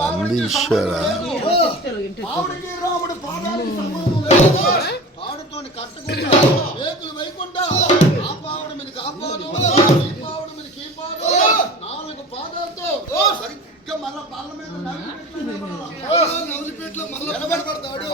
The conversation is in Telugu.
నందీశ్వర పావుడికి రాముడు పాదానికి సంబంధం లేదు. పాడుతోని కట్టుకుంటా వేకులు వైకుంటా ఆ పావుడు మీదకి ఆ పాదు ఈ పావుడు మీదకి ఈ పాదు 4 పాదాలతో సరిగ్గా మళ్ళా పాల మీద నవిలిపెట్లో మళ్ళా నిలబడతాడు.